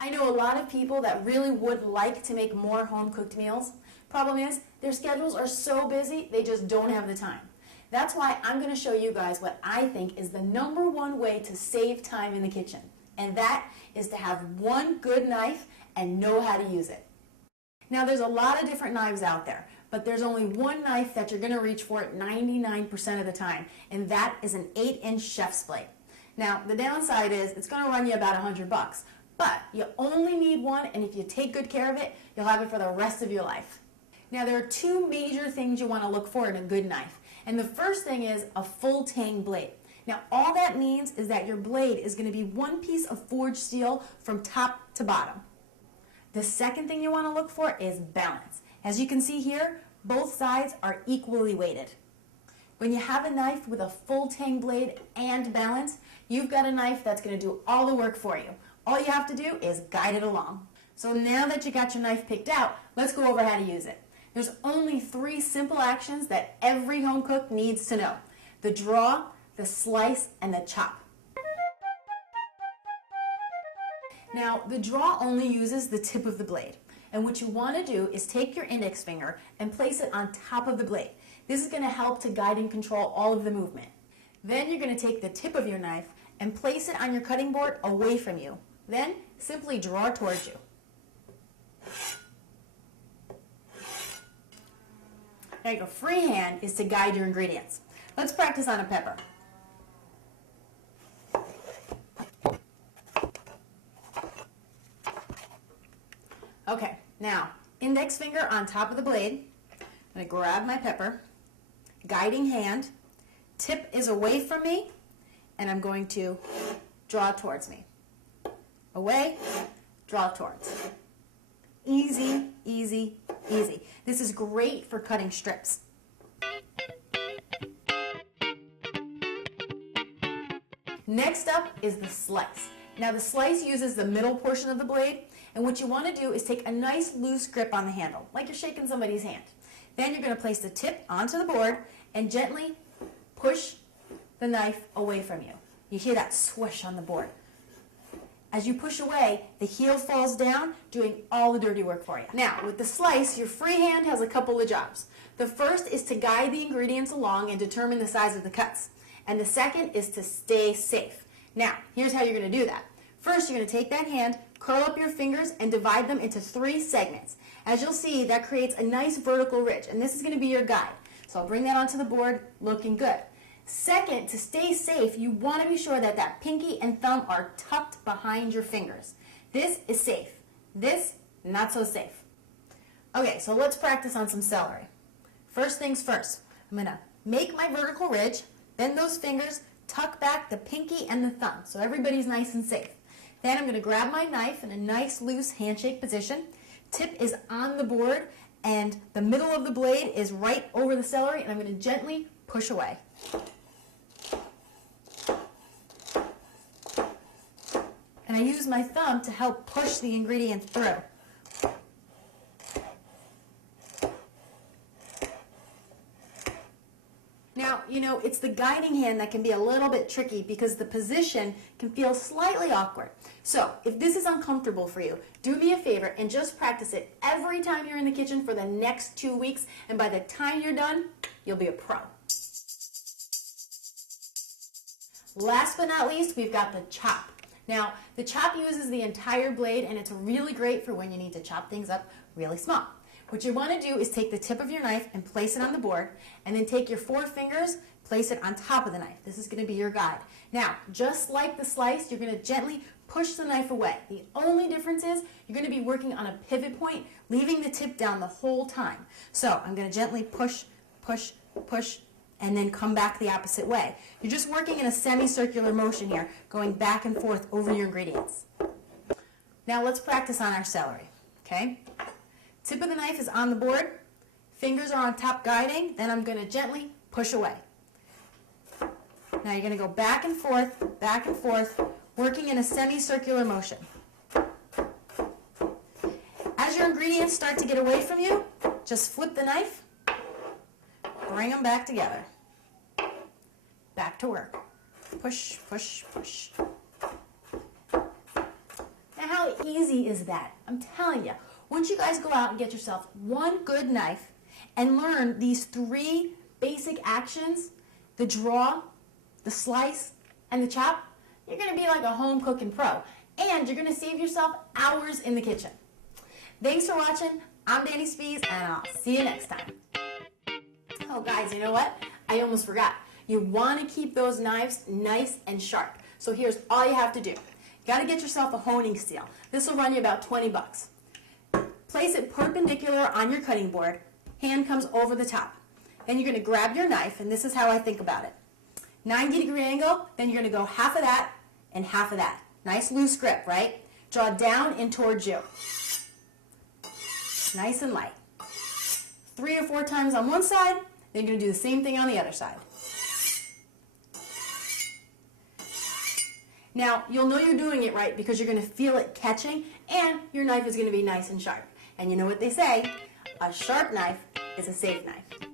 I know a lot of people that really would like to make more home-cooked meals. Problem is, their schedules are so busy, they just don't have the time. That's why I'm going to show you guys what I think is the #1 way to save time in the kitchen. And that is to have one good knife and know how to use it. Now there's a lot of different knives out there, but there's only one knife that you're going to reach for 99% of the time, and that is an 8-inch chef's blade. Now the downside is it's going to run you about $100, but you only need one, and if you take good care of it, you'll have it for the rest of your life. Now there are two major things you want to look for in a good knife, and the first thing is a full tang blade. Now all that means is that your blade is going to be one piece of forged steel from top to bottom. The second thing you want to look for is balance. As you can see here, both sides are equally weighted. When you have a knife with a full tang blade and balance, you've got a knife that's going to do all the work for you. All you have to do is guide it along. So now that you got your knife picked out, let's go over how to use it. There's only 3 simple actions that every home cook needs to know: the draw, the slice, and the chop. Now, the draw only uses the tip of the blade, and what you want to do is take your index finger and place it on top of the blade. This is going to help to guide and control all of the movement. Then you're going to take the tip of your knife and place it on your cutting board away from you. Then simply draw towards you. Now your free hand is to guide your ingredients. Let's practice on a pepper. Okay, now index finger on top of the blade. I'm going to grab my pepper, guiding hand, tip is away from me, and I'm going to draw towards me. Away, draw towards. Easy, easy, easy. This is great for cutting strips. Next up is the slice. Now the slice uses the middle portion of the blade, and what you want to do is take a nice loose grip on the handle, like you're shaking somebody's hand. Then you're going to place the tip onto the board and gently push the knife away from you. You hear that swish on the board. As you push away, the heel falls down, doing all the dirty work for you. Now, with the slice, your free hand has a couple of jobs. The first is to guide the ingredients along and determine the size of the cuts. And the second is to stay safe. Now, here's how you're going to do that. First, you're going to take that hand, curl up your fingers, and divide them into 3 segments. As you'll see, that creates a nice vertical ridge, and this is going to be your guide. So I'll bring that onto the board, looking good. Second, to stay safe, you want to be sure that that pinky and thumb are tucked behind your fingers. This is safe. This, not so safe. Okay, so let's practice on some celery. First things first, I'm going to make my vertical ridge, bend those fingers, tuck back the pinky and the thumb, so everybody's nice and safe. Then I'm going to grab my knife in a nice loose handshake position. Tip is on the board, and the middle of the blade is right over the celery, and I'm going to gently push away. And I use my thumb to help push the ingredients through. Now, you know, it's the guiding hand that can be a little bit tricky because the position can feel slightly awkward. So, if this is uncomfortable for you, do me a favor and just practice it every time you're in the kitchen for the next 2 weeks, and by the time you're done, you'll be a pro. Last but not least, we've got the chop. Now, the chop uses the entire blade, and it's really great for when you need to chop things up really small. What you want to do is take the tip of your knife and place it on the board, and then take your 4 fingers, place it on top of the knife. This is going to be your guide. Now, just like the slice, you're going to gently push the knife away. The only difference is you're going to be working on a pivot point, leaving the tip down the whole time. So I'm going to gently push, push, push, and then come back the opposite way. You're just working in a semicircular motion here, going back and forth over your ingredients. Now let's practice on our celery, okay? Tip of the knife is on the board, fingers are on top guiding, then I'm going to gently push away. Now you're going to go back and forth, working in a semicircular motion. As your ingredients start to get away from you, just flip the knife, bring them back together. Back to work. Push, push, push. Now How easy is that? I'm telling you, once you guys go out and get yourself one good knife and learn these 3 basic actions, the draw, the slice, and the chop, you're going to be like a home cooking pro. And you're going to save yourself hours in the kitchen. Thanks for watching. I'm Dani Spies, and I'll see you next time. Oh guys, you know what? I almost forgot. You want to keep those knives nice and sharp. So here's all you have to do. You got to get yourself a honing steel. This will run you about 20 bucks. Place it perpendicular on your cutting board. Hand comes over the top. Then you're going to grab your knife, and this is how I think about it. 90-degree angle, then you're going to go half of that and half of that. Nice loose grip, right? Draw down and towards you. Nice and light. 3 or 4 times on one side, then you're going to do the same thing on the other side. Now, you'll know you're doing it right because you're going to feel it catching, and your knife is going to be nice and sharp. And you know what they say, a sharp knife is a safe knife.